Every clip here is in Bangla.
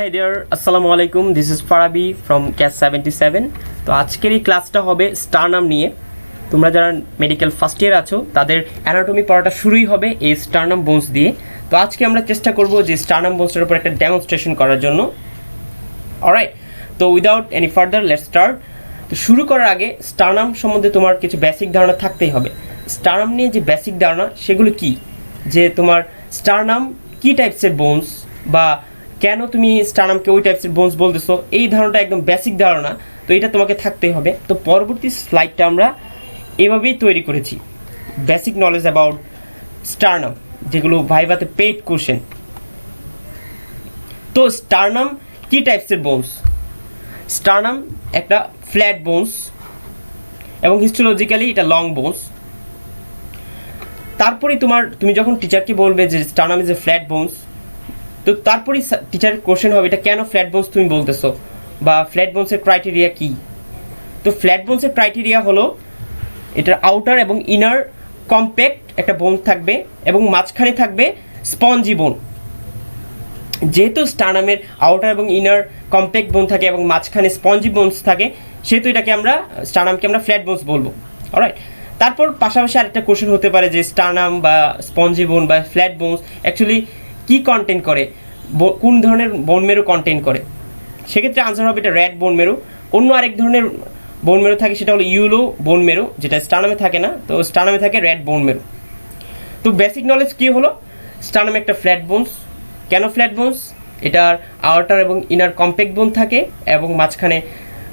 Hi there, আসসালামু আলাইকুম, this is Farabi from cash 77। তো আজকের এই ক্লাসটা হবে স্টারনাম নিয়ে। তোমরা যারা মেডিকেল ফার্স্ট ইয়ার আছো তাদের অ্যানাটমি পড়াটা শুরুই হবে এই স্টারনাম বোনস দিয়ে। তো আজকে আমরা চেষ্টা করব যে স্টারনাম বোনসটার উপর একটা ডেমনস্ট্রেশন করার জন্য। অলরাইট, তো without any further let's start. তো শুরু করার আগে স্টারনাম সম্বন্ধে তোমার কিছু বেসিক ধারণা থাকতেই হবে। স্টারনাম নিয়ে যে বেসিক ধারণা সেগুলো কি, যে তোমার স্টারনাম কী টাইপসের বোনস বা কেন তুমি স্টারনামকে ওই টাইপসের বোনস বলতেছো, এই ধারণাটা একদম বেসিক ধারণা। তো এটা তোমাকে থাকতেই হবে। তো পরবর্তী স্লাইডটা আমরা এভাবেই তৈরি করেছি, বেসিক নলেজ অ্যাবাউট স্টারনাম, যেগুলো ভাইভাতে পেইড কোশ্চেন। তো স্টারনাম কী টাইপসের বোনস? স্টারনাম একটা ফ্ল্যাট বোনস এবং হিস্টোলজিক্যালি এটা লং বোনস। তারপরে তুমি যখন টিচারকে বলবে যে sternum is a flat bones, তো তারপরেই টিচারের কোশ্চেন হবে এটা কেন ফ্ল্যাট বোনস তুমি বলতেছো, বা ফ্ল্যাট বোনসের ক্রাইটেরিয়া কী। তো ফ্ল্যাট বোনসের ক্রাইটেরিয়া হলো এটার আউটার এবং ইনার কম্প্যাক্ট একটা বোন থাকবে এবং মাঝখানে থাকবে স্পঞ্জি বোন। যেহেতু স্টারনামের আউটার এবং ইনার কম্প্যাক্ট বোন থাকে এবং মাঝখানে স্পঞ্জি বোনস থাকে, সেহেতু স্টারনামকে আমরা ফ্ল্যাট বোনস বলবো। অলরাইট, তারপর পাশাপাশি আরেকটা কোশ্চেন হতে পারে যে স্টারনাম বা স্পঞ্জি বোন বা ফ্ল্যাট বোনস অ্যাকচুয়ালি কী কন্টেন্ট করে, কোন ধরনের বোন মেরু কন্টেন্ট করে। সেক্ষেত্রে আনসার হবে এটা র্যাট বোন মেরু। অন্য আরেক ধরনের বোন মেরু থাকে, সেটা হলো ইউলো বোন মেরু, যেটা স্টারনামে থাকে না। তো স্টারনামে থাকে র্যাট বোন মেরু। তো বেসিক নলেজ কী হলো, স্টারনাম একটা ফ্ল্যাট বোনস। কেন ফ্ল্যাট বোনস? এটার আউটার এবং ইনার কম্প্যাক্ট বোন থাকে এবং মাঝখানে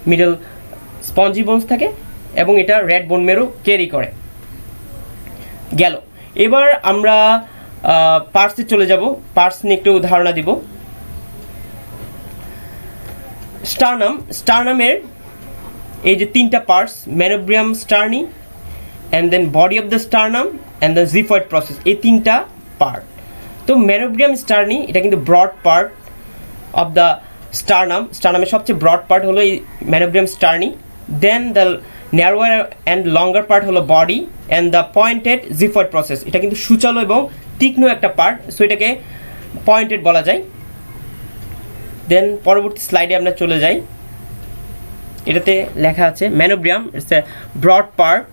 মিডল স্পঞ্জি বোনস থাকে এবং এটা র্যাট বোন মেরু ক্যারি করে। গেল, এবার আমরা পার্টসে চলে যাব। পার্টস নিয়ে একটু ধারণা দিব। স্টারনামের এই যে তিনটা parts, manubrium sterni and then body of the sternum and the xiphoid process, এই তিনটা পার্ট। তো ম্যানোব্রিয়াম স্টার্নি এটা কিন্তু ব্রড পার্ট অফ দ্য স্টারনামের সবচেয়ে ব্রড পার্ট হলো এই manubrium sterni. Then the narrower and longer part হলো body and the pointed xiphoid process, এটা কিন্তু সুচালো এবং তীক্ষ্ণ একটা পার্ট, সো এটাকে পয়েন্টেড বলা যায়। দেন পরবর্তী স্লাইডে আমরা চলে যাই। এটাতে লেখা আছে manubrium it's a broad part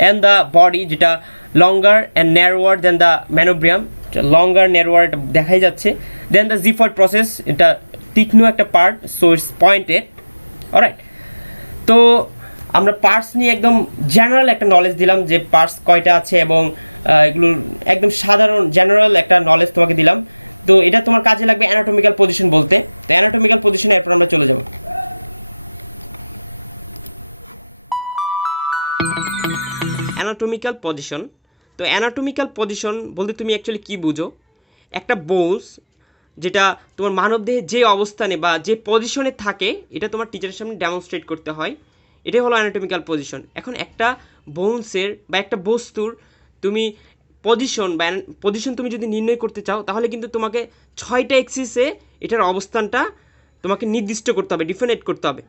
and the body, যেটা longer and narrower then the manubrium, longer narrower এটা দেখাই যাচ্ছে। দেন দ্য জিফয়েড প্রসেস, এটা তীক্ষ্ণ একটা part, so it's pointed. Alright, তো আমরা পার্টস নিয়ে একদম জেনারেল একটা নলেজ দিলাম যে পার্টস কয়টা আছে এবং এগুলোর একদম সাধারণ জেনারেল একটা নলেজ তোমাকে দিলাম। তো এটা তোমার কাজে লাগবে অ্যানাটমিক্যাল পজিশন বলতে। তো অ্যানাটমিক্যাল পজিশনে এরপর আমরা চলে যাব। Anatomical position. তো অ্যানাটমিক্যাল পজিশন বলতে তুমি অ্যাকচুয়ালি কী বুঝো? একটা বোনস যেটা তোমার মানবদেহে যে অবস্থানে বা যে পজিশনে থাকে, এটা তোমার টিচারের সামনে ডেমনস্ট্রেট করতে হয়। এটাই হলো অ্যানাটমিক্যাল পজিশন। এখন একটা বোনসের বা একটা বস্তুর তুমি পজিশন তুমি যদি নির্ণয় করতে চাও, তাহলে কিন্তু তোমাকে 6টা এক্সিসে এটার অবস্থানটা তোমাকে নির্দিষ্ট করতে হবে, ডিফাইনেট করতে হবে।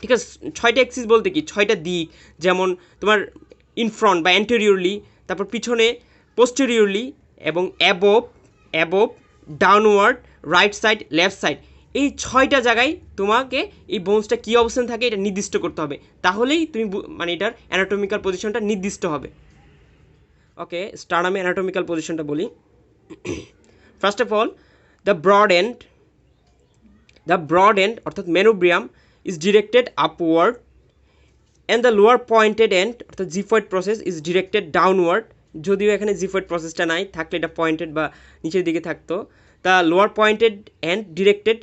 ঠিক আছে, 6টা এক্সিস বলতে কি, 6টা দিক, যেমন তোমার ইনফ্রন্ট বা অ্যান্টেরিয়রলি, তারপর পিছনে পোস্টেরিয়রলি, এবং above, downward, right side, left side, এই 6টা জায়গায় তোমাকে এই বোনসটা কী অবস্থান থাকে এটা নির্দিষ্ট করতে হবে। তাহলেই তুমি মানে এটার অ্যানাটমিক্যাল পজিশনটা নির্দিষ্ট হবে। ওকে, স্টারনামে অ্যানাটমিক্যাল পজিশনটা বলি। First of all, the broad end অর্থাৎ manubrium is directed upward and the lower pointed end অর্থাৎ xiphoid process is directed downward. যদিও এখানে জিফয়েড প্রসেসটা নাই, থাকলে এটা পয়েন্টেড বা নিচের দিকে থাকতো। The lower pointed end directed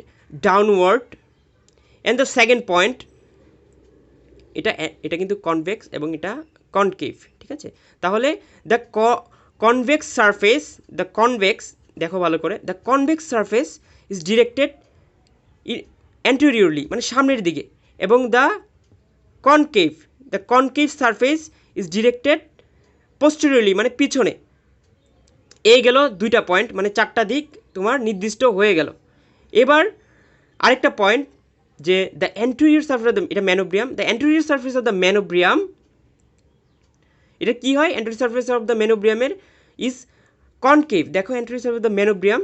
downward and the second point, এটা কিন্তু কনভেক্স এবং এটা কনকেভ। ঠিক আছে, তাহলে দ্য কনভেক্স সারফেস, দেখো ভালো করে, the convex surface is directed anteriorly মানে সামনের দিকে, এবং the concave surface is directed posteriorly মানে পিছনে। এই গেল 2টা পয়েন্ট, মানে 4টা দিক তোমার নির্দিষ্ট হয়ে গেল। এবার আরেকটা পয়েন্ট, যে the anterior surface of the, এটা manubrium, the anterior surface of the manubrium, এটা কী হয়, অ্যান্টেরিয়র সারফেস অফ দ্য ম্যানোব্রিয়ামের ইজ কনকেভ। দেখো anterior surface of the manubrium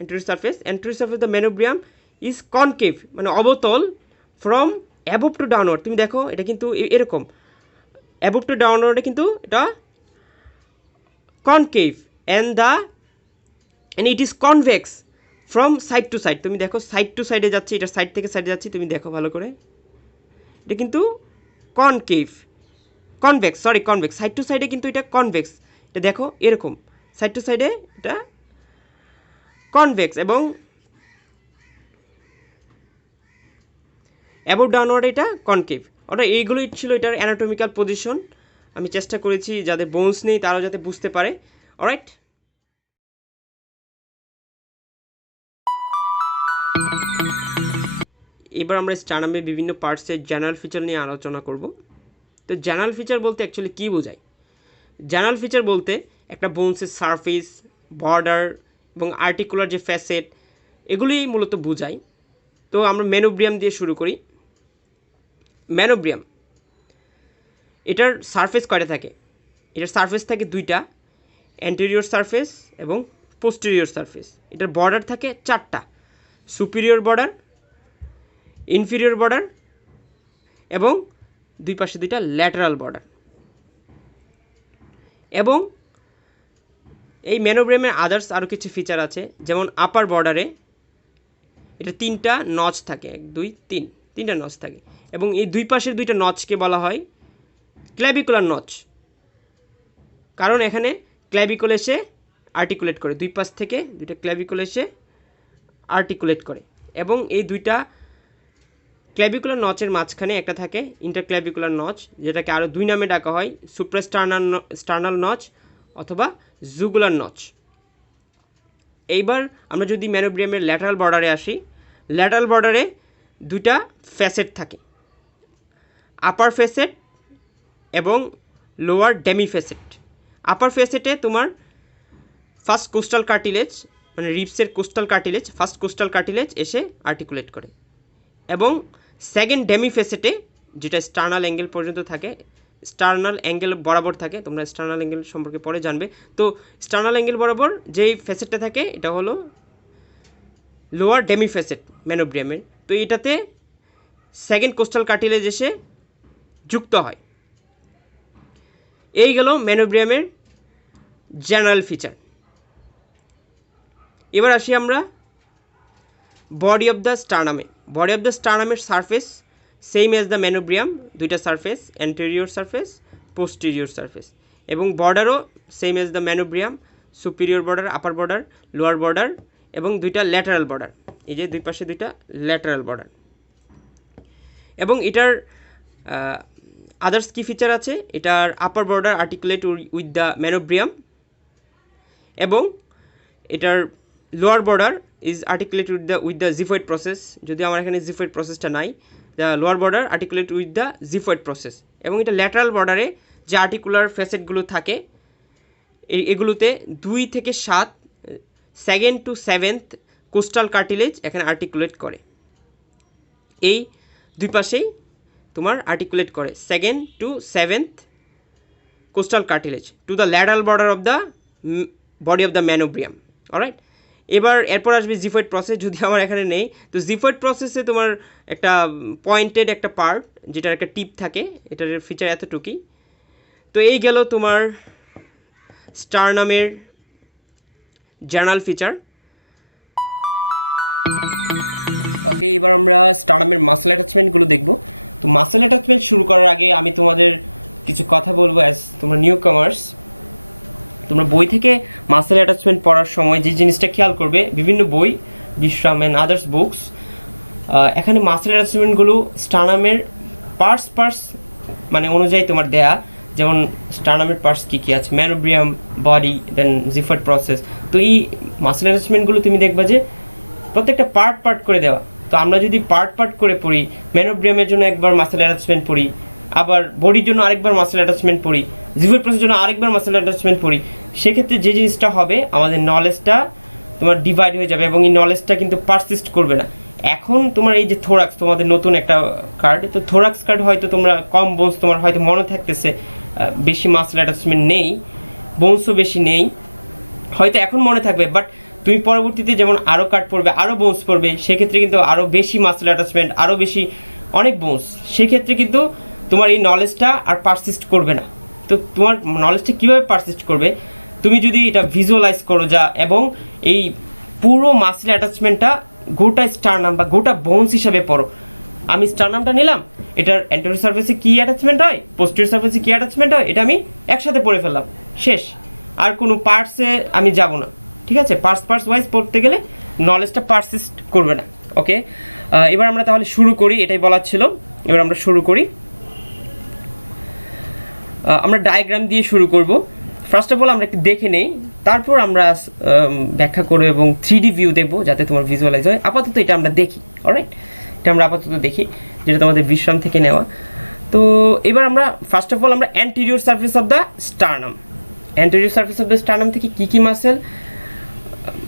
anterior surface the manubrium is concave, মানে অবতল, ফ্রম অ্যাবভ টু ডাউনওয়ার্ড। তুমি দেখো এটা কিন্তু এরকম, অ্যাবভ টু ডাউনওয়ার্ডে কিন্তু এটা concave, and it is convex from side to side. তুমি দেখো সাইড টু সাইডে যাচ্ছে, এটা সাইড থেকে সাইডে যাচ্ছে, তুমি দেখো ভালো করে, এটা কিন্তু কনকেভ, কনভেক্স, সাইড টু সাইডে কিন্তু এটা কনভেক্স। এটা দেখো এরকম সাইড টু সাইডে এটা কনভেক্স, এবং অ্যাবভ ডাউনওয়ার্ড এটা কনকেভ। অর্থাৎ এইগুলোই ছিল এটার অ্যানাটমিক্যাল পজিশন। আমি চেষ্টা করেছি যাদের বোনস নেই তারাও যাতে বুঝতে পারে। অলরাইট, এবার আমরা স্টার্নামের বিভিন্ন পার্টসের জেনারেল ফিচার নিয়ে আলোচনা করব। তো জেনারেল ফিচার বলতে অ্যাকচুয়ালি কী বোঝায়? জেনারেল ফিচার বলতে একটা বোনসের সারফেস, বর্ডার এবং আর্টিকুলার যে ফ্যাসেট, এগুলি মূলত বোঝায়। তো আমরা ম্যানোব্রিয়াম দিয়ে শুরু করি। ম্যানোব্রিয়াম, এটার সারফেস কয়টা থাকে? এটার সারফেস থাকে দুইটা, অ্যান্টেরিয়র সারফেস এবং পোস্টেরিয়র সারফেস। এটার বর্ডার থাকে চারটা, সুপিরিয়র বর্ডার, ইনফিরিয়র বর্ডার এবং দুই পাশে দুইটা ল্যাটারাল বর্ডার। এবং এই ম্যানোব্রিয়ামের আদার্স আরও কিছু ফিচার আছে, যেমন আপার বর্ডারে এটা তিনটা নচ থাকে, 1 2 3, তিনটা নচ থাকে, এবং এই দুই পাশের দুইটা নচকে বলা হয় ক্ল্যাভিকুলার নচ, কারণ এখানে ক্ল্যাভিকুল এসে আর্টিকুলেট করে, দুই পাশ থেকে দুইটা ক্ল্যাভিকুল এসে আর্টিকুলেট করে। এবং এই দুইটা ক্ল্যাভিকুলার নচের মাঝখানে একটা থাকে ইন্টারক্ল্যাভিকুলার নচ, যেটাকে আরও দুই নামে ডাকা হয়, সুপ্রাস্টার্নাল নচ অথবা জুগুলার নচ। এইবার আমরা যদি ম্যানোব্রিয়ামের ল্যাটারাল বর্ডারে আসি, ল্যাটারাল বর্ডারে দুইটা ফ্যাসেট থাকে, আপার ফ্যাসেট এবং লোয়ার ডেমি ফ্যাসেট। আপার ফ্যাসেটে তোমার ফার্স্ট কোস্টাল কার্টিলেজ, মানে রিপসের costal cartilage, first costal cartilage এসে আর্টিকুলেট করে, এবং সেকেন্ড ডেমি ফ্যাসেটে যেটা স্টার্নাল অ্যাঙ্গেল পর্যন্ত থাকে, স্টার্নাল অ্যাঙ্গেল বরাবর থাকে, তোমরা স্টার্নাল অ্যাঙ্গেল সম্পর্কে পরে জানবে। তো স্টার্নাল অ্যাঙ্গেল বরাবর যেই ফ্যাসেটটা থাকে এটা হলো লোয়ার ডেমি ফ্যাসেট ম্যানোব্রিয়ামের। তো এটাতে সেকেন্ড কোস্টাল কার্টিলেজ এসে যুক্ত হয়। এই গেল ম্যানোব্রিয়ামের জেনারেল ফিচার। এবার আসি আমরা বডি অফ দ্য স্টার্নামে। বডি অফ দ্য স্টার্নামের surface same as the manubrium, দুইটা surface, anterior surface, posterior surface, এবং বর্ডারও same as the manubrium, superior border, upper border, lower border এবং দুইটা ল্যাটারাল বর্ডার, এই যে দুই পাশে দুইটা ল্যাটারাল বর্ডার। এবং এটার আদার্স কি ফিচার আছে? এটার upper border articulate with the manubrium, এবং এটার lower border is articulate with the xiphoid process. যদি আমার এখানে জিফয়েড প্রসেসটা নাই, the lower border articulate with the xiphoid process. এবং এটা ল্যাটারাল বর্ডারে যে আর্টিকুলার ফ্যাসেটগুলো থাকে এগুলোতে 2 থেকে 7, 2nd to 7th coastal cartilage এখানে আর্টিকুলেট করে। এই দুই পাশেই তোমার আর্টিকুলেট করে 2nd to 7th coastal cartilage two the lateral border of the body of the manubrium. Alright, এবার এরপর আসবে জিফয়েড প্রসেস, যদি আমার এখানে নেই। তো জিফয়েড প্রসেসে তোমার একটা পয়েন্টেড একটা পার্ট, যেটার একটা টিপ থাকে, এটার ফিচার এতটুকুই। তো এই গেল তোমার স্টারনামের জেনারেল ফিচার। ওকে, এবার আমরা স্টারনামের মাসল অ্যাটাচমেন্টগুলো দেখব। তো মাসল অ্যাটাচমেন্ট শুরু করার আগে আমি তোমাদের কিছু কথা বলবো। অ্যাজ তোমরা নিউ কামার্স, তোমরা বই থেকে মাসল অ্যাটাচমেন্ট পড়ার সময় যে জিনিসটা খেয়াল করবে, বিভিন্ন বই, বিশ্রাম অ্যান্ড আদার্স বুকস, এখানে মাসল অ্যাটাচমেন্টগুলো স্টারনামের পার্টস মানে অনুযায়ী তোমার দেয়া, যেমন স্টারনামের পার্টস কী কী আছে, ম্যানোব্রিয়াম, বডি, দেন জিফয়েড প্রসেস। তো এই মাসল অ্যাটাচমেন্টগুলো তুমি দেখবা যে প্রত্যেকটা পার্ট করে দেওয়া। তো আমরা যদি পার্ট করে পড়ি, ম্যানোব্রিয়ামের জন্য একবার মাসল অ্যাটাচমেন্ট পড়ি, আবার বডির জন্য আরেকবার মাসল অ্যাটাচমেন্ট পড়ি, জিফয়েড প্রসেসের জন্য আরেকবার মাসল অ্যাটাচমেন্ট পড়ি, সেক্ষেত্রে যে জিনিসটা হবে, আমাদের নলেজটা তোমার ডিভাইড হয়ে যাবে এবং এই নলেজটা কিন্তু পারসিস্ট করবে না। এখন তোমার এই যে থোরাক্স, তোমাদের নতুন একটা কার্ড, তো থোরাক্স কার্ড হয়তো তোমরা কম বোনস তোমার হয়তো মনে থাকতেছে, বেশি মাসল অ্যাটাচমেন্ট নেই, বোনসও বেশি নেই, হয়তো এখন মনে থাকবে, বাট তুমি পরবর্তীতে যেমন আরও কাট পড়বে, আরও বোনস পড়বে, সেক্ষেত্রে কিন্তু আরও বেশি মাসেল অ্যাটাচমেন্ট, আরও বেশি অনেক বোনস, সেক্ষেত্রে কিন্তু তোমার এই নলেজটা আর পারসিস্ট করবে না। তো তোমার নলেজটা কীভাবে পারসিস্ট করবে, তুমি যদি এটা ভিজুয়ালাইজ করো যা, এবং এই পুরো মাসেল অ্যাটাচমেন্টটা গোটা স্টারনাম বা গোটা বোনস হিসাবে পড়ো। আমি স্টারনামটা নিলাম, এটার অ্যান্টেরিয়র সারফেসে কী অ্যাটাচমেন্ট হয়, পোস্টেরিয়র সারফেসে কী অ্যাটাচমেন্ট হয়, এটা আমি একসাথে পড়ে ফেললাম, শেষ। আর কোনো পার্টসে আমি যাব না, ঠিক আছে? পার্টস ওয়াইজ পড়তে গেলে নলেজটা পারসিস্ট করবে না। ওকে, এবার আমরা তাহলে শুরু করি, এটাই বলার ছিল। এবার আমরা শুরু করি, আমরা ডায়াগ্রাম দিয়ে শুরু করব। ফার্স্ট অফ অল আমরা একটু দেখে নেই, তারপর আমরা ব্যাখ্যা করব এবং 3D ভিউ দেখব যাতে তোমার ভিজুয়ালাইজ হয়। আপাতত এটা আমরা দেখি, অলরাইট? এটা আমরা আপাতত দেখি, যেটা তোমাদের বিশ্রাম থেকে নেওয়া। তো এবার আমরা ফার্স্ট অফ অল আমরা anterior surface of the sternum, anterior surface of the sternum থেকে কী মাসেল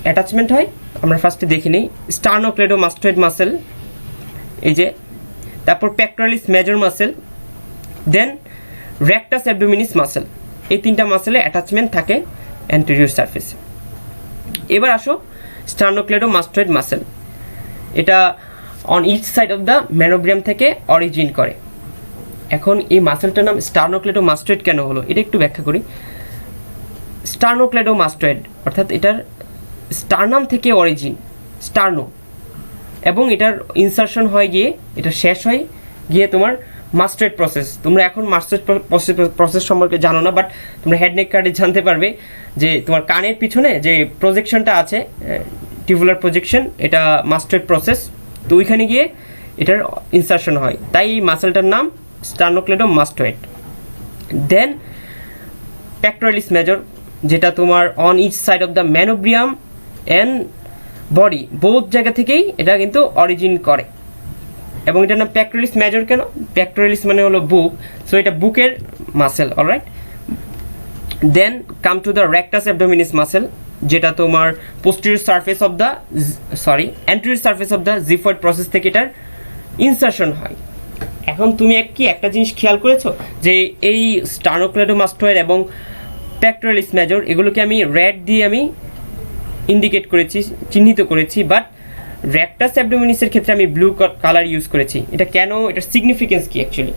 অ্যাটাচমেন্ট হয় আমরা ফার্স্টে দেখে নিই। স্টার্নোক্লেডোমাস্টয়েড মাসেল, এই যে, তারপর pectoralis major muscle, then rectus abdominis muscle. এই তিনটা মাসেলে অ্যাটাচমেন্ট থাকে অ্যান্টেরিয়র সারফেসে। এবার আসো স্টার্নোক্লেডোমাস্টয়েড মাসেল, এটা on each side of the manubrium থেকে অরিজিন করে। এখন এই মাসেলটার নাম স্টার্নোক্লেডোমাস্টয়েড কেন হলো, এটা একটু ব্যাখ্যা করি। স্টার্নোক্লেডোমাস্টয়েড অর্থাৎ এটার স্টারনাম থেকে অরিজিন, স্টার্নো, এবং এটার ইনসারশন হয় গিয়ে, এটা শেষ হয় গিয়ে তোমার মাস্টয়েড প্রসেস। তোমরা এখন মাস্টয়েড প্রসেস সম্পর্কে জানো না, বাট তোমরা হেড নেক কার্ডে জানতে পারবে যে তোমার কানের পিছনে যে প্রজেকশনটা আছে, টিউবুলার প্রজেকশন, এটা মাস্টয়েড প্রসেস। তো ওইখানে গিয়ে এটার ইনসারশন হয়, তাই এই মাসেলটার নাম স্টার্নোক্লেডোমাস্টয়েড। দেন পেক্টোরালিস মেজর, যেটা তোমার on each side of the manubrium and body, both জায়গা থেকেই এটা কিন্তু অরিজিন করে, এবং এটার নাম পেক্টোরালিস মেজর কেন? পেক্টোরালিস মানে হলো বুক, সো এটা বুকের muscle, alright? Then come to the rectus abdominis muscle, যেটা তোমার posterior surface of the anterior surface of the xiphoid process থেকে এটার ইনসারশন হয়। এখন তুমি একটা জিনিস খেয়াল করেছো যে এই স্টার্নোক্লেডোমাস্টয়েড এবং পেক্টোরালিস মেজর, এগুলোকে আমি রেড দিয়ে আমি ইন্ডিকেট করেছি, চিহ্নিত করেছি, বাট রেকটাস অ্যাবডোমিনিসের ক্ষেত্রে আমি ব্লু কালার ইউজ করেছি। এটা কেন? এটার সিগনিফিকেন্স কি অ্যাকচুয়ালি?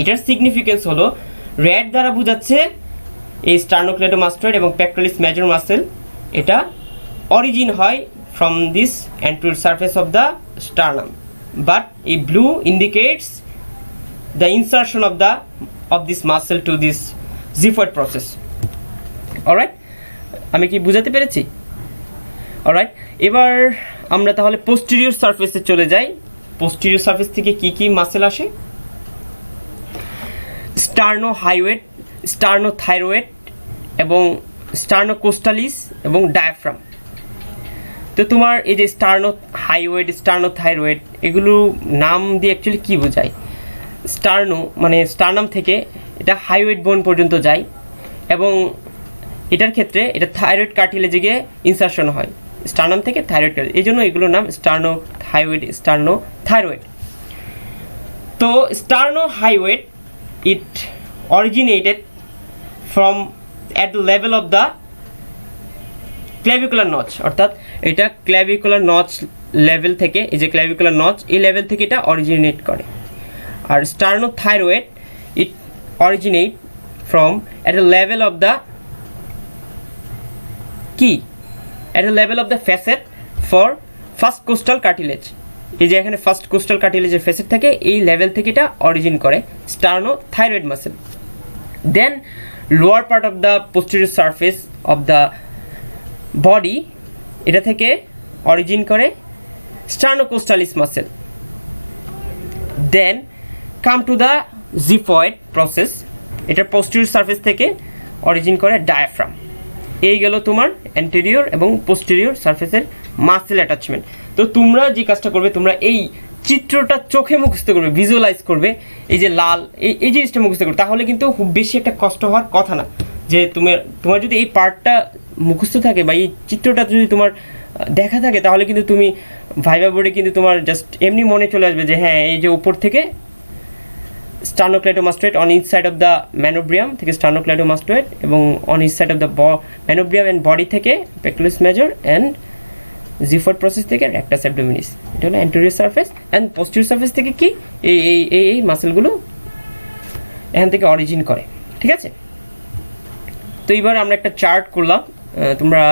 এটার সিগনিফিকেন্স হলো রেড দ্বারা বোঝাচ্ছে এই স্টার্নোক্লেডোমাস্টয়েড এবং পেক্টোরালিস মেজর মাসেল, এটা অরিজিন হয় from this anterior surface of the sternum, but এই blue indicates the insertion of this muscle to this xiphoid process. Alright, আমি কি বুঝাতে পেরেছি? অলরাইট, এবার আমরা তাহলে পোস্টেরিয়র সারফেসে চলে যাই। পোস্টেরিয়র সারফেস থেকে কি মাসেল আসে? স্টার্নোহাইওয়েড, স্টার্নোথাইরয়েড এবং স্টার্নোকোস্টালিস এবং ডায়াফ্রাম। তো তোমার এই যে স্টার্নোহাইওয়েড, স্টার্নোথাইরয়েড, এগুলো নাম দিয়ে অ্যাকচুয়ালি কী বোঝায়? স্টার্নো মানে স্টারনাম থেকে এটা হাইওয়েড বোন পর্যন্ত যায়, এবং এটার ক্ষেত্রে এটা থাইরয়েড কার্টিলেজে গিয়ে ইনসারশন হয়, স্টারনাম থেকে থাইরয়েড কার্টিলেজ, এই জন্য এগুলোর নাম স্টার্নোহাইওয়েড, স্টার্নোথাইরয়েড। তো sternohyoid it originated from at the level of the clavicular notch, অর্থাৎ এটা ক্ল্যাভিকুলার নচ লেভেল থেকে, এই যে ক্ল্যাভিকুলার নচ, এই লেভেল থেকে এটা অরিজিনেট করে। আর sternothyroid it originate from at the level of the at the level of the facet for first costal cartilage, এই যে এখানে ফার্স্ট কোস্টাল কার্টিলেজের ফেসেট থাকে, এই লেভেল থেকে এটা অরিজিন করে sternothyroid muscle. Then lower part of the posterior surface of the body, এটা থেকে অরিজিন করে sternocostalis muscle. Then come to the xiphoid process, এটা পোস্টেরিয়র সারফেস থেকে অরিজিন করে ডায়াফ্রাম। এই গেল তোমার অ্যান্টেরিয়র এবং পোস্টেরিয়র সারফেসের মাসেল অ্যাটাচমেন্ট। তো তোমরা যে কাজটা করবে, তোমরা এই চিত্রটা চোখে মুখস্থ করবে, ভিজুয়ালাইজ করবে, এই যে লাল এই জিনিসটা মুখস্থ করবে, তাহলে কিন্তু খুব বেশি একটা কষ্ট হওয়ার কথা না। যে তোমার যদি এই পার্টটা মুখস্থ থাকে বা এই চিত্রটা যদি তোমার দেখা থাকে, তাহলে কিন্তু তুমি ভাইবা বোর্ডে কিন্তু তোমার জাস্ট এমনি মনে চলে আসবে যে হ্যাঁ, এই যে উপর থেকে sternocleidomastoid on each side of the manubrium থেকে স্টার্নোক্লেইডোমাস্টোয়েড, এবং on each side of the manubrium and body থেকে pectoralis major and xiphoid process থেকে রেক্টাস অ্যাবডোমিনিস। এটা হলো anterior surface. And posterior surface থেকে কি এই মাসেলগুলো এখান থেকে অরিজিন করে, ঠিক আছে। তো এবার আমরা একটা চার্ট করলাম, তোমরা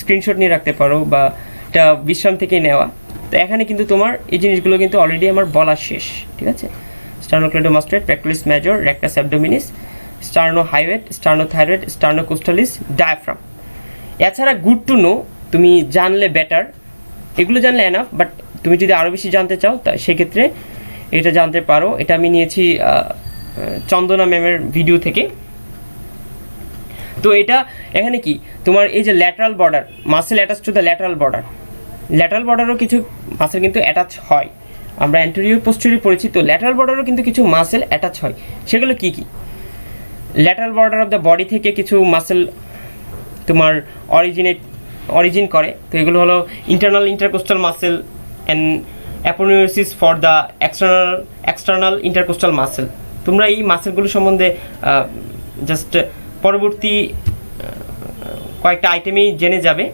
স্ক্রিনশট নিয়ে রাখতে পারো বা এটা বিশ্রাম থেকে নেওয়া। তো এখানে কিন্তু তোমার এই জিনিসগুলো কিন্তু অলরেডি আমার বলা শেষ, ঠিক আছে। Sternocleidomastoid, pectoralis major, rectus abdominis, sternohyoid, sternothyroid, sternocostalis, diaphragm. এছাড়া গুড টু নো, তুমি জানলে বেটার, এগুলো জানলে এনাফ, বাট তুমি যদি আরও বেশি জানতে চাও তা সেক্ষেত্রে এটা জানতে পারো। এটা আমি নিয়েছি চন্দনা ম্যামের ভিডিও থেকে। তো এটা এখানে কি তোমার এই যে lateral border, muscle attach to the lateral বর্ডারও কিছু মাসেল কিন্তু অ্যাটাচ হয়। আমরা অ্যান্টেরিয়র পোস্টেরিয়র পড়েছি, তো ল্যাটারাল বর্ডারও কিন্তু কিছু মাসেল অ্যাটাচ হয়। সেগুলো কি কি? Lateral border of the body থেকে কিছু মাসেল তোমার অরিজিন করে। তো এগুলো হলো internal intercostal muscle and aponeurosis for the external intercostal muscle. তোমরা এই মাসেলগুলো সম্বন্ধে জাস্ট পরবর্তী কয়েকটা আইটেমেই জেনে যাবে।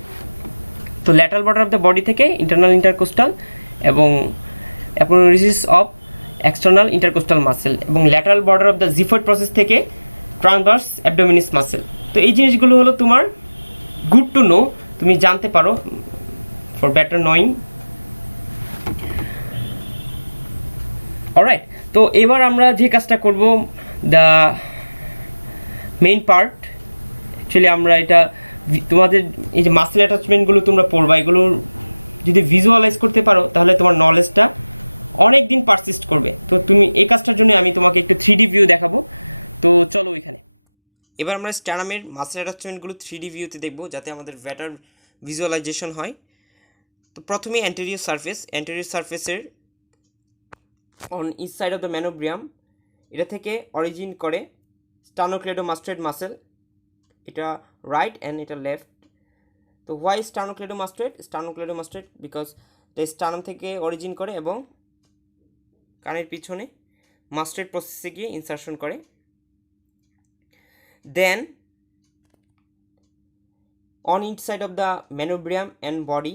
তো lateral border of the body থেকে ইন্টারনাল ইন্টারকোস্টাল এবং অ্যাপোনিউরোসিস অফ এক্সটার্নাল ইন্টারকোস্টাল মাসেল, এবং lateral border of the xiphoid process থেকে ট্রান্সভার্স অ্যাবডোমিনিস মাসেল। তো এই জিনিসগুলো হলো তোমার গুড টু নো, তুমি জানতে পারো ফর বেটার নোয়িং। অলরাইট, তো এবার আমরা যে কাজটা করব, দ্য মেইন পার্ট, অ্যাকচুয়ালি আমরা এটা তোমাদের এই যে মাসেল অ্যাটাচমেন্টগুলো তোমরা পড়বা, এগুলো যদি ভিজুয়ালাইজ করতে পারো তাহলে তোমার নলেজটা অনেক দিন পারসিস্ট করবে। তো তুমি এই কাজটার জন্য আমি তোমাকে একটু 3D ভিউ দেখাবো। তো চলো ওইখানে। এবার আমরা স্ট্যানামের মাসেল অ্যাটাচমেন্টগুলো 3D ভিউতে দেখব, যাতে আমাদের বেটার ভিজুয়ালাইজেশন হয়। তো প্রথমে অ্যান্টেরিয়র সারফেসের on each side of the manubrium, এটা থেকে অরিজিন করে স্টার্নোক্লেইডোমাস্টোয়েড মাসেল, এটা রাইট অ্যান্ড এটা লেফট। তো হোয়াই স্টার্নোক্লেইডোমাস্টোয়েড বিকজ এটা স্টার্নাম থেকে অরিজিন করে এবং কানের পিছনে মাস্টেড প্রসেসে গিয়ে ইনসারশন করে। Then on each side of the manubrium and body,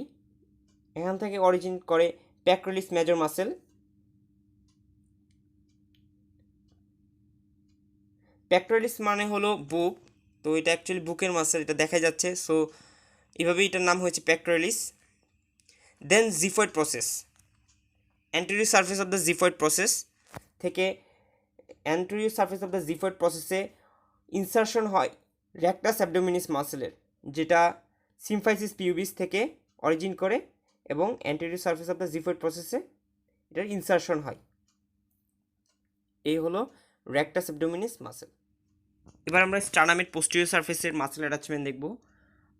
এখান থেকে অরিজিন করে পেক্টোরালিস মেজর মাসেল। পেক্টোরালিস মানে হলো বুক, তো এটা অ্যাকচুয়ালি বুকের মাসেল, এটা দেখা যাচ্ছে। সো এইভাবেই এটার নাম হয়েছে pectoralis. Then xiphoid process, anterior surface of the xiphoid process থেকে anterior surface of the xiphoid প্রসেসে ইনসারশন হয় রেক্টাস অ্যাবডোমিনিস মাসেলের, যেটা সিমফাইসিস পিউবিস থেকে অরিজিন করে এবং anterior surface of the xiphoid প্রসেসে এটার ইনসারশন হয়। এই হলো রেক্টাস অ্যাবডোমিনিস মাসেল। এবার আমরা স্টার্নামের পোস্টেরিয়র সারফেসের মাসেল অ্যাটাচমেন্ট দেখব।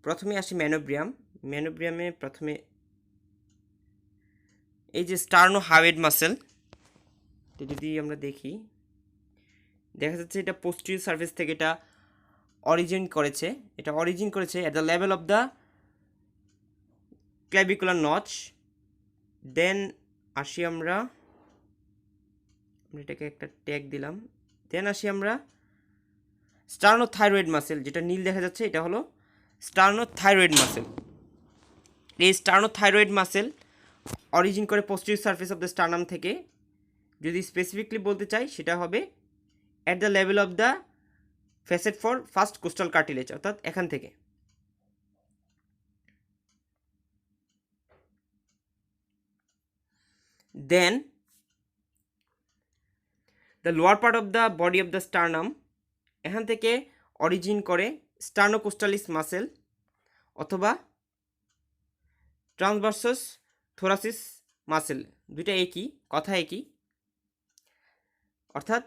প্রথমে আসি ম্যানোব্রিয়ামে প্রথমে এই যে স্টার্নোহাইওয়েড মাসেল, এটা যদি আমরা দেখি দেখা যাচ্ছে এটা পোস্টেরিয়র সারফেস থেকে এটা অরিজিন করেছে at the level of the clavicular notch. Then আসি আমরা এটাকে একটা ট্যাগ দিলাম। দেন আসি আমরা স্টার্নোথাইরয়েড মাসেল, যেটা নীল দেখা যাচ্ছে, এটা হলো স্টার্নোথাইরয়েড মাসেল। এই স্টার্নোথাইরয়েড মাসেল অরিজিন করে posterior surface of the sternum থেকে। যদি স্পেসিফিকলি বলতে চাই সেটা হবে at the level of the facet for first costal cartilage, অর্থাৎ এখান থেকে। Then the lower part of the body of the sternum, এখান থেকে অরিজিন করে স্টার্নোকোস্টালিস মাসেল অথবা ট্রান্সভার্সাস থোরাসিস মাসেল, দুইটা একই কথা, একই। অর্থাৎ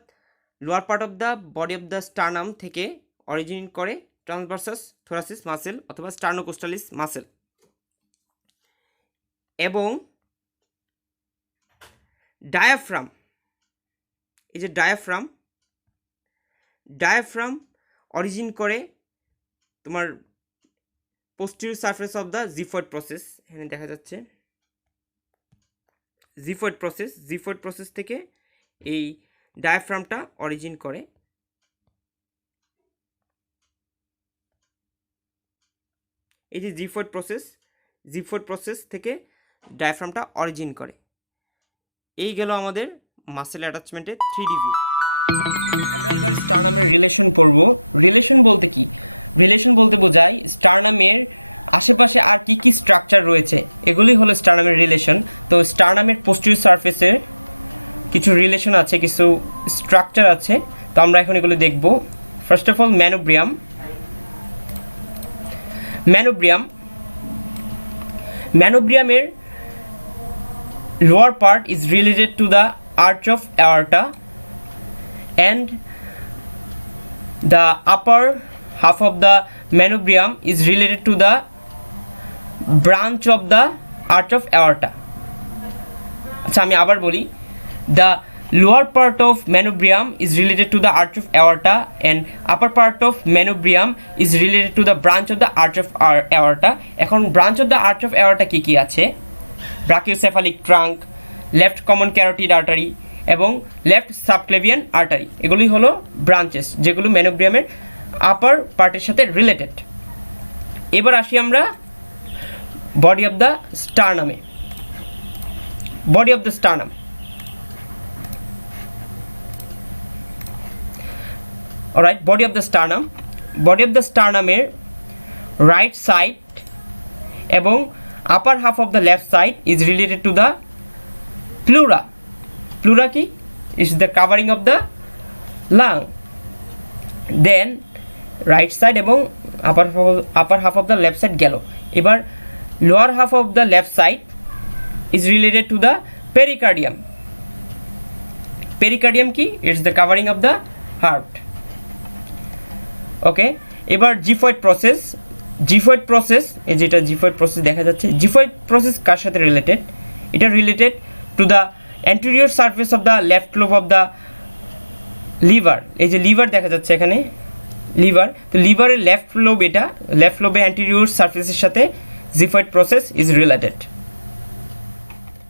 lower part of the body of the sternum থেকে অরিজিন করে ট্রান্সভার্সাস থোরাসিস মাসেল অথবা স্টার্নোকোস্টালিস মাসেল। এবং ডায়াফ্রাম, এই যে ডায়াফ্রাম অরিজিন করে তোমার posterior surface of the xiphoid process, এখানে দেখা যাচ্ছে জিফয়েড প্রসেস থেকে এই ডায়াফ্রামটা অরিজিন করে। এই যে জিফয়েড প্রসেস থেকে ডায়াফ্রামটা অরিজিন করে। এই গেল আমাদের মাসেল অ্যাটাচমেন্টের 3D ভিউ। আমরা এবার স্টারনামের রিলেশন পড়ব। রিলেশন বলতে কি? রিলেশন বলতে বোঝায় স্টারনামের আশেপাশে আর কি কি স্ট্রাকচার রয়েছে, এগুলি হলো স্টারনামের রিলেশন। তো স্টারনামের পোস্টেরিয়র সারফেসের কিছু রিলেশন আছে, কিছু স্ট্রাকচার আছে, তো আমরা এখন এগুলো দেখব। First of all manubrium. ম্যানোব্রিয়ামের lower part is related to the arch of aorta and the upper half of the manubrium is related to the branch of the arch of aorta. আচ্ছা আমি আবার বলি, the lower part of manubrium is related to the arch of aorta and upper part of manubrium is related to the branch of the arch of aorta. এখন branch of the arch of aorta কি কি আছে? Brachiocephalic trunk, left common carotid artery এবং লেফট সাবক্লেভিয়ান আর্টারি, এগুলি হলো ব্রাঞ্চেস যেগুলো ম্যানোব্রিয়ামের আপার পার্টের সাথে রিলেটেড। এবার আসি আমরা বডি অফ দ্য স্টারনামে। Body of the sternum, alright, body of the স্টারনামের রাইট সাইড এবং upper half of the left side is related to the pleura. Pleura ki is the covering of the lung. Then right side এবং upper half of the left side গেল। এবার lower half of the left side is related to the pericardium. Pericardium কি? It's the covering of the heart. Okay, এবার জিফয়েড প্রসেস, এই যেটা জিফয়েড প্রসেস দেখা যাচ্ছে, জিফয়েড প্রসেস কার সাথে রিলেটেড? এটা related to the anterior surface of the left lobe of the liver. এই যে লিভার দেখা যাচ্ছে এখানে, লিভার, তো লিভারের লেফট লোবের অ্যান্টেরিয়র সারফেসের সাথে জিফয়েড প্রসেস ইজ রিলেটেড।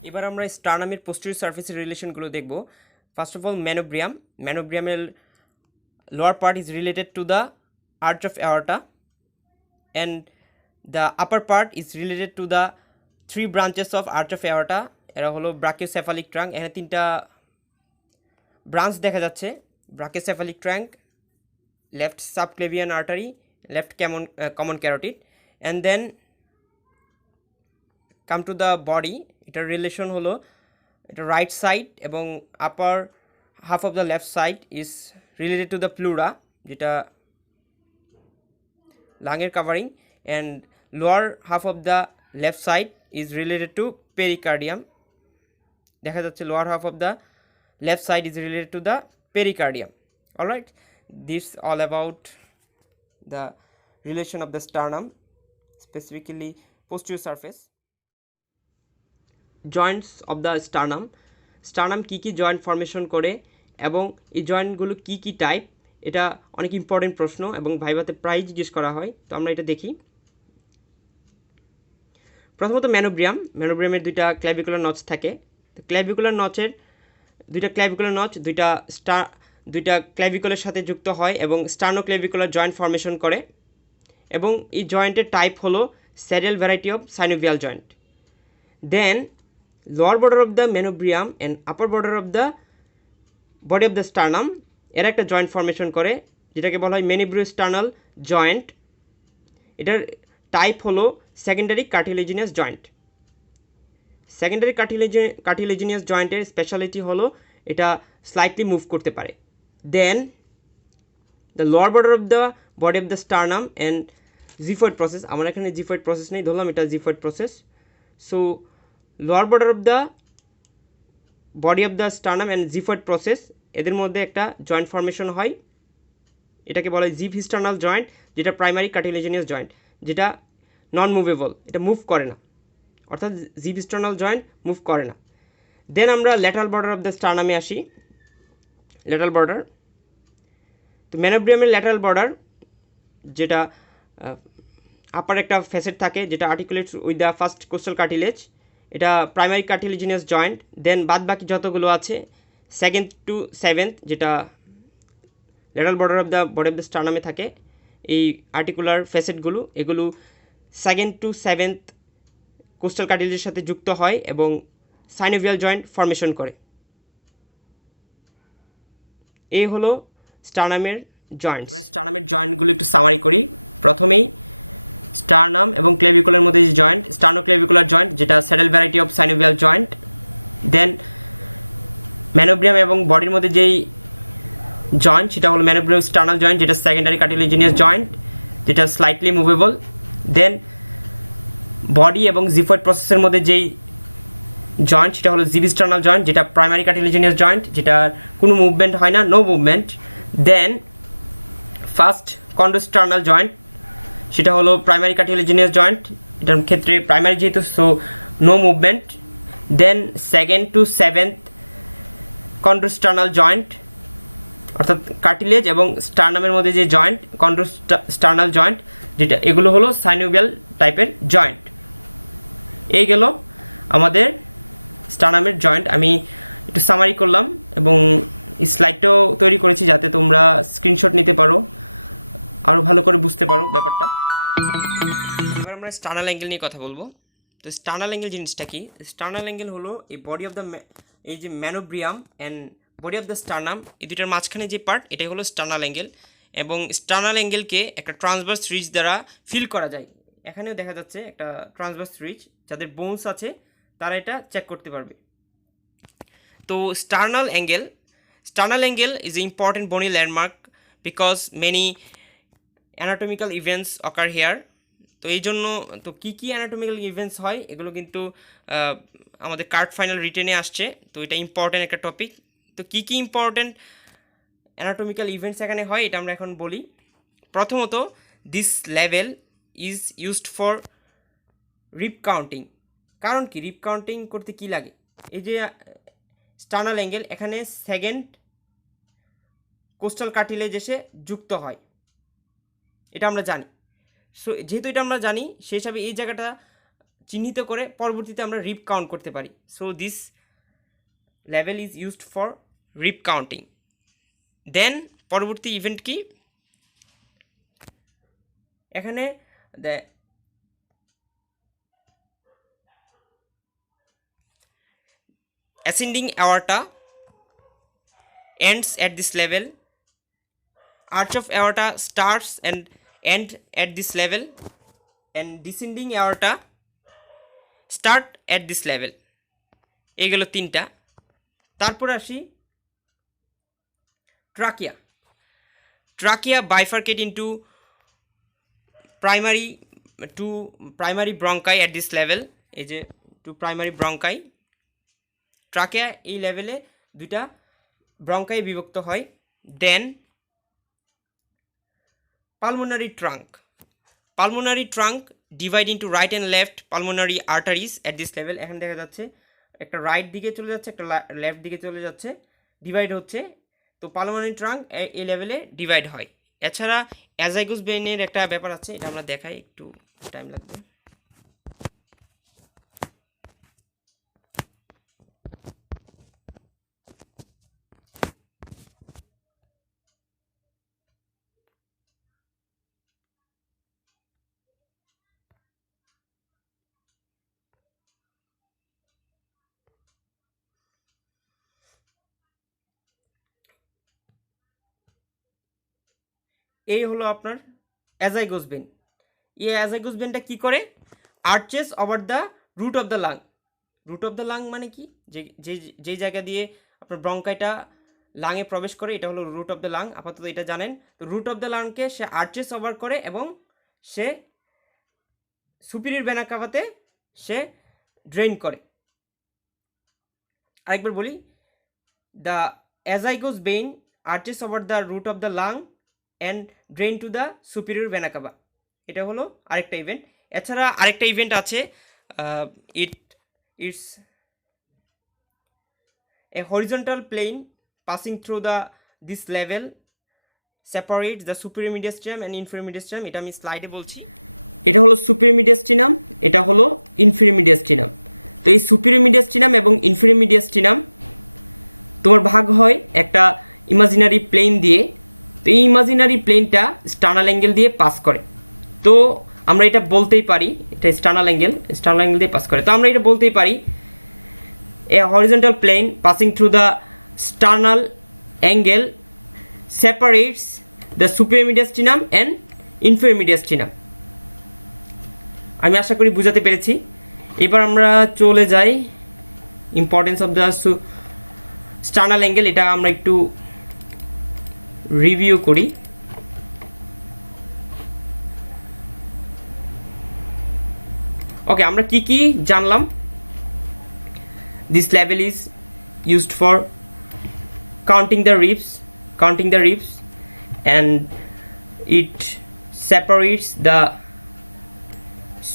এবার আমরা স্টারনামের পোস্টেরিয়র সারফেসের রিলেশনগুলো দেখব। ফার্স্ট অফ অল ম্যানোব্রিয়ামের lower part is related to the arch of aorta and the upper part is related to the 3 branches of arch of aorta. এরা হলো ব্রাকিওসেফালিক ট্রাঙ্ক। এখানে 3টা ব্রাঞ্চ দেখা যাচ্ছে, brachiocephalic trunk, left subclavian artery, left common carotid. And then come to the body, এটার রিলেশন হলো এটা রাইট সাইড এবং upper half of the left side is related to the pleura, যেটা লাংয়ের covering, and lower half of the left side is related to pericardium. দেখা যাচ্ছে lower half of the left side is related to the pericardium. Alright, this all about the relation of the sternum, specifically posterior surface. Joints of the sternum কী কী জয়েন্ট ফর্মেশন করে এবং এই জয়েন্টগুলো কী কী টাইপ, এটা অনেক ইম্পর্টেন্ট প্রশ্ন এবং ভাইভাতে প্রায় জিজ্ঞেস করা হয়। তো আমরা এটা দেখি। প্রথমত ম্যানোব্রিয়ামের 2টা ক্ল্যাভিকুলার নচ থাকে। তো ক্ল্যাভিকুলার নচের 2টা ক্ল্যাভিকুলার নচ 2টা ক্ল্যাভিকুলের সাথে যুক্ত হয় এবং স্টার্নোক্ল্যাভিকুলার জয়েন্ট ফর্মেশন করে এবং এই জয়েন্টের টাইপ হলো saddle variety of synovial joint. Then lower border of the manubrium and upper border of the body of the sternum এর একটা জয়েন্ট ফর্মেশন করে যেটাকে বলা হয় ম্যানিব্রিওস্টার্নাল জয়েন্ট। এটার টাইপ হলো secondary cartilaginous joint. Secondary cartilaginous জয়েন্টের স্পেশালিটি হলো এটা স্লাইটলি মুভ করতে পারে। Then the lower border of the body of the sternum and xiphoid process, আমার এখানে জিফয়েড প্রসেস নেই, ধরলাম এটা xiphoid process. So lower border of the body of the sternum and xiphoid process, এদের মধ্যে একটা জয়েন্ট ফর্মেশন হয়, এটাকে বলা হয় জিভ হিস্টার্নাল জয়েন্ট, যেটা প্রাইমারি কার্টিলেজিনিয়াস জয়েন্ট, যেটা নন মুভেবল, এটা মুভ করে না, অর্থাৎ জিভ হিস্টার্নাল জয়েন্ট মুভ করে না। দেন আমরা ল্যাটারাল বর্ডার অফ দ্য স্টারনামে আসি। ল্যাটারাল বর্ডার, তো ম্যানোব্রিয়ামের ল্যাটারাল বর্ডার যেটা আপার একটা ফেসেট থাকে যেটা articulates with the first costal cartilage, এটা প্রাইমারি কার্টিলেজিনিয়াস জয়েন্ট। দেন বাদ বাকি যতগুলো আছে সেকেন্ড টু সেভেন্থ, যেটা lateral border of the body of the স্টার্নামে থাকে, এই আর্টিকুলার ফেসেটগুলো এগুলো সেকেন্ড টু সেভেন্থ কোস্টাল কার্টিলেজের সাথে যুক্ত হয় এবং সাইনোভিয়াল জয়েন্ট ফর্মেশন করে। এই হলো স্টার্নামের জয়েন্ট। স্টার্নামের জয়েন্টগুলো একটু সামারি করি। প্রথমেই স্টার্নাম এবং ক্লেভিকুলার মধ্যে যে জয়েন্ট, স্টার্নোক্লেভিকুলার জয়েন্ট, যেটা saddle variety of synovial joint. Then manubrium এবং বডির মধ্যে যেই জয়েন্ট, সেটা হলো ম্যানোব্রিয়াম স্টার্নাল জয়েন্ট, যেটা সেকেন্ডারি কার্টিলেজিনিয়াস জয়েন্ট, যেটা স্লাইটলি মুভেবল। দেন বডি এবং জিফয়েড প্রসেসের মধ্যে যেই জয়েন্ট, সেটা হলো জিবিস্টার্নাল জয়েন্ট, যেটা প্রাইমারি কার্টিলেজিনিয়াস জয়েন্ট, যেটা কোনো মুভমেন্ট হয় না, no movement. Then first chondrosternal joint, সেটা হলো প্রাইমারি কার্টিলেজিনিয়াস জয়েন্ট, এটার ক্ষেত্রে প্রাইমারি যেহেতু, so no movement. Then second to seventh chondrosternal joint, অর্থাৎ কার্টিলেজ এবং স্টার্নামের মধ্যে যে জয়েন্ট কন্ডোস্টার্নাল জয়েন্ট, যেটা এগুলো হলো সাইনোভিয়াল টাইপের জয়েন্ট। এই গেল আমাদের স্টার্নামের জয়েন্ট। আমি একটু সামারি করলাম এবং স্লাইডটাও তৈরি করেছি যাতে তোমরা স্ক্রিনশট নিতে পারো, আরও ভালো করে বুঝতে পারো ব্যাপারটা। এবার আমরা স্টার্নাল অ্যাঙ্গেল নিয়ে কথা বলবো। তো স্টার্নাল অ্যাঙ্গেল জিনিসটা কি? স্টার্নাল অ্যাঙ্গেল হলো এই বডি অফ দ্য, এই যে manubrium and body of the sternum, এই দুটার মাঝখানে যে পার্ট, এটাই হলো স্টার্নাল অ্যাঙ্গেল। এবং স্টার্নাল অ্যাঙ্গেলকে একটা ট্রান্সভার্স রিজ দ্বারা ফিল করা যায়। এখানেও দেখা যাচ্ছে একটা ট্রান্সভার্স রিজ, যাদের বোনস আছে তারা এটা চেক করতে পারবে। তো sternal angle is a important bony landmark because many anatomical events occur here. তো এই জন্য তো কী কী অ্যানাটমিক্যাল ইভেন্টস হয় এগুলো কিন্তু আমাদের কার্ড ফাইনাল রিটেনে আসছে, তো এটা ইম্পর্টেন্ট একটা টপিক। তো কী কী ইম্পর্টেন্ট অ্যানাটমিক্যাল ইভেন্টস এখানে হয় এটা আমরা এখন বলি। প্রথমত, this level is used for rib counting. কারণ কি, রিপ কাউন্টিং করতে কি লাগে? এই যে স্টার্নাল অ্যাঙ্গেল, এখানে সেকেন্ড কোস্টাল কার্টিলেজ এসে যুক্ত হয়, এটা আমরা জানি। সো যেহেতু এটা আমরা জানি, সেই হিসাবে এই জায়গাটা চিহ্নিত করে পরবর্তীতে আমরা রিপ কাউন্ট করতে পারি। So this level is used for rib counting. Then পরবর্তী ইভেন্ট কি, এখানে the ascending aorta ends at this level, arch of aorta starts and end at this level, and descending aorta start at this level. এইগুলো তিনটা। তারপর আসি trachea bifurcate into primary bronchi at this level, এই যে টু প্রাইমারি ব্রঙ্কাই। ট্রাকিয়া এই লেভেলে দুইটা ব্রঙ্কাই বিভক্ত হয়। Then pulmonary trunk divide into right and left pulmonary arteries at this level. এখানে দেখা যাচ্ছে একটা রাইট দিকে চলে যাচ্ছে, একটা লেফট দিকে চলে যাচ্ছে, ডিভাইড হচ্ছে। তো পালমোনারি ট্রাঙ্ক এই লেভেলে ডিভাইড হয়। এছাড়া অ্যাজাইগোস ভেইনের একটা ব্যাপার আছে, এটা আমরা দেখাই, একটু টাইম লাগবে। এই হলো আপনার অ্যাজাইগোস ভেইন। এই অ্যাজাইগোস ভেইনটা কী করে? Arches over the root of the lung মানে কি, যেই জায়গা দিয়ে আপনার ব্রঙ্কাইটা লাঙে প্রবেশ করে, এটা হলো রুট অফ দ্য লাং। আপাতত এটা জানেন। তো রুট অফ দ্য লাংকে সে আর্চেস ওভার করে এবং সে সুপিরিয়র ভেনা কাভাতে সে ড্রেন করে। আরেকবার বলি, the azygos vein arches over the root of the lung and drain to the superior vena cava. এটা হলো আরেকটা ইভেন্ট। এছাড়া আরেকটা ইভেন্ট আছে, it's a horizontal plane passing through this level separate the superior mediastinum and inferior mediastinum. এটা আমি স্লাইডে বলছি। এটা হলো সুপিরিয়র মিডিয়াস্টিনাম, এটা হলো ইনফেরিয়র মিডিয়াস্টিনাম। তো এই সুপিরিয়র মিডিয়াস্টিনাম এবং ইনফেরিয়র মিডিয়াস্টিনাম তোমার ভাগ হয় একটা ইমাজিনারি প্লেন দিয়ে। তো এই ইমাজিনারি প্লেনটা স্টার্নাল অ্যাঙ্গেল দিয়ে পাস করে। তো আমরা এটা বলতেই পারি এটা স্টার্নাল অ্যাঙ্গেল দিয়ে পাস করে। তো আমরা এটা বলতেই পারি a horizontal plane passing through the sternal angle separates the superior mediastinum and inferior mediastinum. আমি আশা করি বুঝাতে পেরেছি। এবার আমরা চলে যাই importance of the sternal angle, এটা আমরা একটু রিভিউ করি। ওকে, আমরা কি কি জানলাম? This level is used for counting the ribs and it separates the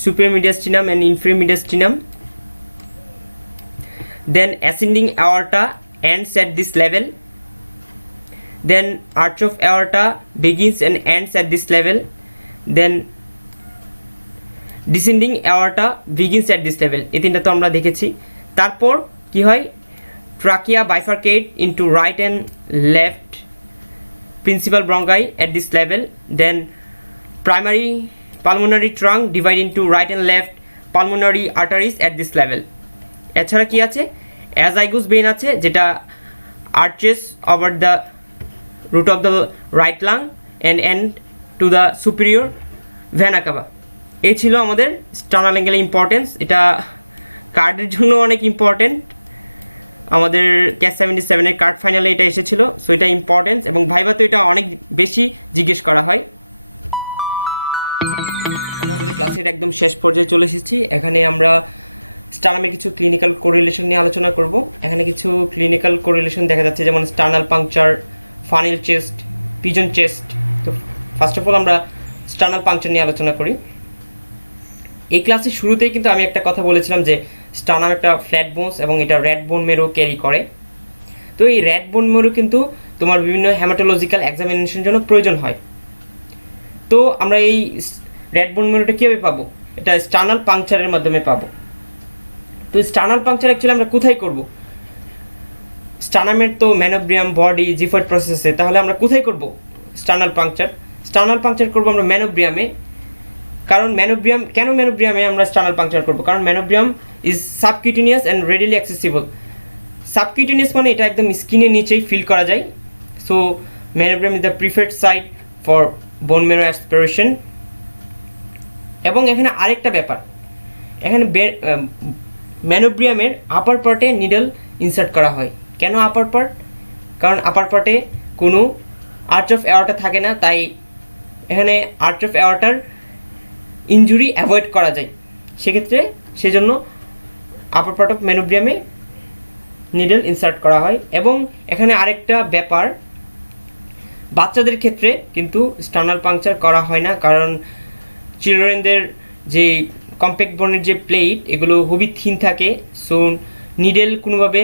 superior mediastinum and inferior mediastinum. Then ascending aorta ends at this level, then arch of aorta begins and ends at this level, then descending aorta begins at this level. এই তিনটা তো আমরা দেখেছি। তারপর কি হয়? Trachea bifurcate into right and left principal bronchi at this level, then primary pulmonary trunk divide into right and left pulmonary arteries at this level. এছাড়া কি আছে? azygous vein আছে যেটা arches over the root of the right lung and end to the superior vena cava. এই ছিল আমাদের স্টার্নাল অ্যাঙ্গেলের ইম্পর্টেন্স। এটা কার্ডের জন্য অনেক ইম্পর্টেন্ট। আমাদের ক্যাশ 77-এর কার্ড ফাইনালে এটা এসেছিল, সো এটা ইম্পর্টেন্স এবং ভাইভাতে এটা অনেক বেশি জিজ্ঞেস করা হয়। আমরা আমাদের ক্লাসের একদম শেষ পর্যায়ে চলে এসেছি। এখানে আমরা স্টার্নামের কিছু ক্লিনিক্যাল কোরিলেশন নিয়ে আলোচনা করব। এখানে কিছু ক্লিনিক্যাল কোরিলেশন দেখা যাচ্ছে, যেমন sternal puncture, funnel chest, pigeon chest. তো ফার্স্ট অফ অল আমরা স্টার্নাল পাংচার নিয়ে আলোচনা করি। এই ক্লাসের শুরুতেই কিন্তু আমি একটা কথা বলেছিলাম যে স্টার্নাম একটা ফ্ল্যাট বোনস এবং এটা রেড বোন মেরো ক্যারি করে। তো এই রেড বোন মেরো কিন্তু তোমার বিভিন্ন হেমাটোলজিক্যাল এক্সামিনেশনের জন্য প্রয়োজন হয়। তো আমরা এই রেড বোন মেরোটা কীভাবে পাবো? এটা স্টার্নাল পাংচারের মাধ্যমে পাবো। তো স্টার্নাল পাংচার অ্যাকচুয়ালি আমরা কোথায় করব? স্টার্নামের তো ম্যানোব্রিয়াম, বডি, জিফয়েড প্রসেসে, তাহলে আমরা কোথায় করব স্টার্নাল পাংচার? স্টার্নাল পাংচার করব আমরা ম্যানোব্রিয়ামে। কারণ ম্যানোব্রিয়াম, কেন ম্যানোব্রিয়ামে আমরা স্টার্নাল পাংচার করব? কারণ manubrium is subcutaneous and readily accessible. Subcutaneous মানে এটা একদম স্কিনের নিচেই ফিল করা যায়। So manubrium is the preferred site for bone marrow aspiration. এবং এখানে আরেকটা ব্যাপার, এখানে ম্যানোব্রিয়ামের আপার পার্টে নিডল ইনসার্ট করা হয়। কেন আপার পার্ট? কারণ আপার পার্টে কোনো আর্চ অফ অ্যাওর্টা থাকে না, তাই এখানে আর্চ অফ অ্যাওর্টার ইনজুরি অ্যাভয়েড করা যায়। সেজন্য আপার পার্ট অফ ম্যানোব্রিয়ামে নিডল ইনসার্ট করা হয়। এবং এখানে আরেকটা ব্যাপার, বাচ্চাদের ক্ষেত্রে কিন্তু স্টার্নাল পাংচার করা হয় না, কারণ চিলড্রেনদের যে কম্প্যাক্ট বোনের যে প্লেট এগুলো খুবই থিন থাকে। সো নিডেল কোনোভাবে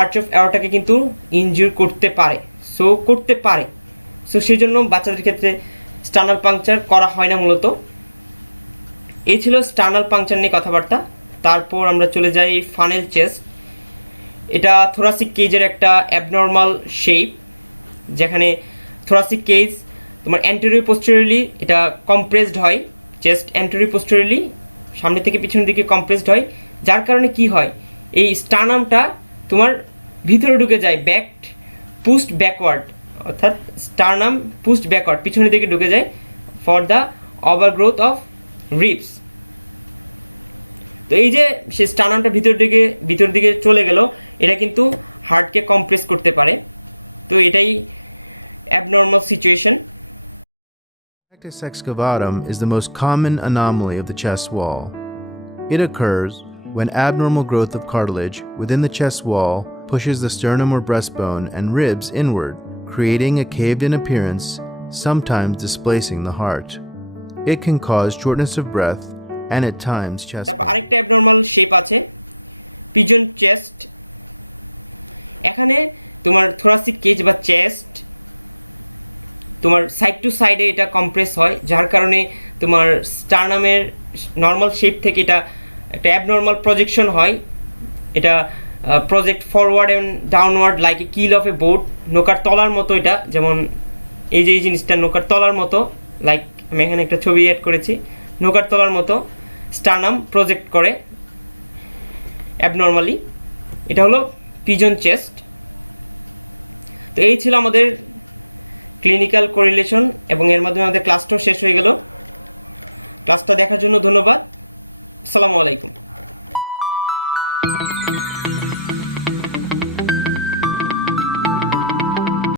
আর্চ অফ অ্যাওর্টাকে কিন্তু ইনজুর করতে পারে। সো সেই জন্য বাচ্চাদের ক্ষেত্রে স্টার্নাল পাংচার করা হয় না মূলত। এই ছিল স্টার্নাল পাংচার নিয়ে কথাবার্তা। তারপর আমরা চলে যাই ফানেল চেস্ট। এটা থোরাসিক কেজের একটা অ্যাবনর্মাল শেপ, যেখানে থোরাসিক কেজ তোমার অ্যান্টেরিয়র পোস্টেরিয়রলি এটা কম্প্রেসড হয়। চেস্ট অ্যান্টেরিয়র পোস্টেরিয়রলি সামনে থেকে পিছনের দিকে কম্প্রেসড হয়, যার কারণে কি হয়, এই স্টার্নামটা তোমার ভিতরে ঢুকে যায়, পুস্ট ব্যাকওয়ার্ড, অর্থাৎ স্টার্নাম পুস্ট ব্যাকওয়ার্ড, পিছনের দিকে ঢুকে যায় for the overgrowth of ribs. তো এই যে সে স্টার্নামটা ভিতর দিকে চলে গেল, এটা কিন্তু হার্টকে কম্প্রেস করতে পারে। তো এটাই abnormal situation. Rectus excavatum is the most common anomaly of the chest wall. It occurs when abnormal growth of cartilage within the chest wall pushes the sternum or breastbone and ribs inward, creating a caved-in appearance, sometimes displacing the heart. It can cause shortness of breath and at times chest. তারপর আরেকটা অ্যাবনর্মাল শেপ আছে, পিজন চেস্ট। এখানে তোমার থোরাসিক কেজ বা চেস্ট তোমার সাইড টু সাইডে এটা কম্প্রেস হয়, যার কারণে তোমার স্টার্নামের নর্মাল শেপ থেকে এটা একটা অ্যাবনর্মাল প্রজেকশন হয়। এটা project forward and downward like a kill of a boat, নৌকার তলার মতো এটা, যেমন এই যে এই জিনিসটা নৌকার তলার মতো, লাইক আমি এখানে একটা ছবি অ্যাড করেছি, নৌকার তলার মতো স্টার্নাম প্রজেক্ট করে অ্যাবনর্মালি। এটা হলো পিজন চেস্ট। তো এই ছিল আমাদের ক্লিনিক্যাল কোরিলেশন এবং এর মাধ্যমে আমাদের ক্লাসটাও শেষ হয়ে গেল। ক্লাসটা দেখার জন্য ধন্যবাদ। আসসালামু আলাইকুম।